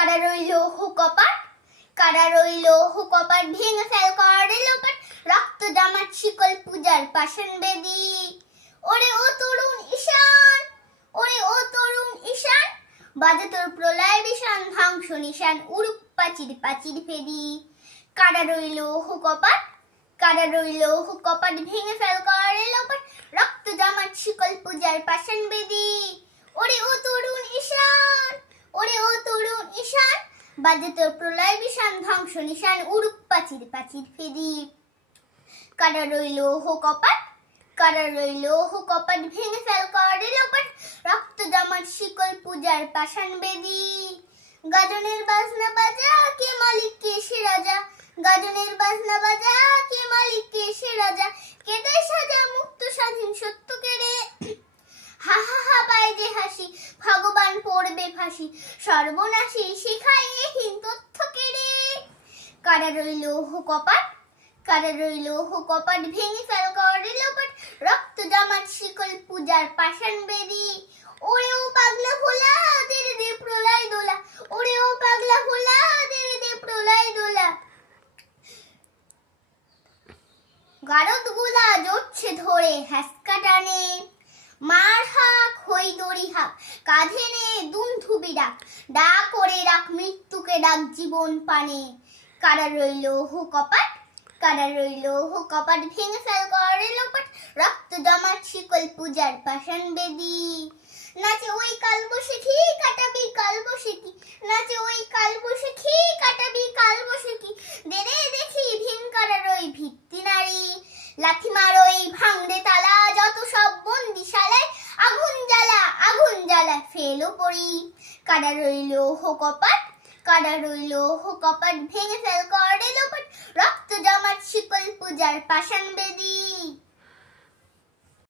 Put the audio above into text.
কারা রইল হো কপাট, কারা রইল হো কপাট, ভেঙে ফেল করে লোপাট, রক্ত জামার শিকল পূজার পাষাণ বেদী। ওরে ও তরুণ ঈশান, ওরে ও তরুণ ঈশান, বাজে তোর প্রলয় বিষান, ধ্বংস নিশান, উড়ুক পাচির পাচির ফেরি। কারা রইল হো কপাট, কারা রইল হো কপাট, ভেঙে ফেল করে লোপাট, রক্ত জামার শিকল পূজার পাষাণ বেদী। ওরে ও তরুণ ঈশান, ওরে ও তরুণ ঈশান, বাজে তোর প্রলয় বিষান, ধ্বংস নিশান, উড়ুক পাচির পাচির ফেরি। কারা রইল হো কপাট, কারা রইল হো কপাট, ভেঙে ফেল করে লোপাট, রক্ত জামার শিকল পূজার পাষাণ বেদী। গাজনের বাজনা বাজা, কে মালিক কে সে রাজা, গাজনের বাজনা বাজা, কে মালিক কে সে রাজা, কে দেয় সাজা মুক্ত স্বাধীন সত্য কেড়ে। হা হা হা পায় যে হাসি, ভগবান পড়বে ফাঁসি, সর্বনাশী শিখায় এহীন তথ্য কেড়ে। কারা রইল হো কপাট, কারা রইল হো কপাট, ভেঙে ফেল করে লোপাট, রক্ত জামার শিকল পূজার পাষাণ বেদী। ওরে ও পাগলা ভোলা, দে দে প্রলয় দোলা, ওরে ও পাগলা ভোলা, দে দে প্রলয় দোলা। গারদ গুলা জড়ছে ধরে হ্যাসকা টানে, মার হাক হই দড়ি হাক, কাঁধে নে দুন্ধুবি ডাক, ডাক করে ডাক মৃত্যুকে ডাক জীবন পানে। কারা রইল হো কপাট, কারা রইল হো কপাট, ভেঙে ফেল করে লোপাট, রক্ত জমাট শিকল পূজার পাষাণ বেদী। নাচে ওই কালবৈশাখী, কাটাবি কালবৈশাখী, নাচে ওই কালবৈশাখী, কাটাবি কালবৈশাখী, দে রে দেখি ভীম কারার ওই ভিত্তি নারী, লাথি মারোই ভাঙড়ে তালা, যত সব বন্দিশালায়, আগুন জ্বালা আগুন জ্বালা ফেলো পড়ি। কারা রইল হো কপাট, কারা রইল হো কপাট, ভেঙে ফেল করে লোপাট, রক্ত জমাট শিকল পূজার পাষাণ বেদী।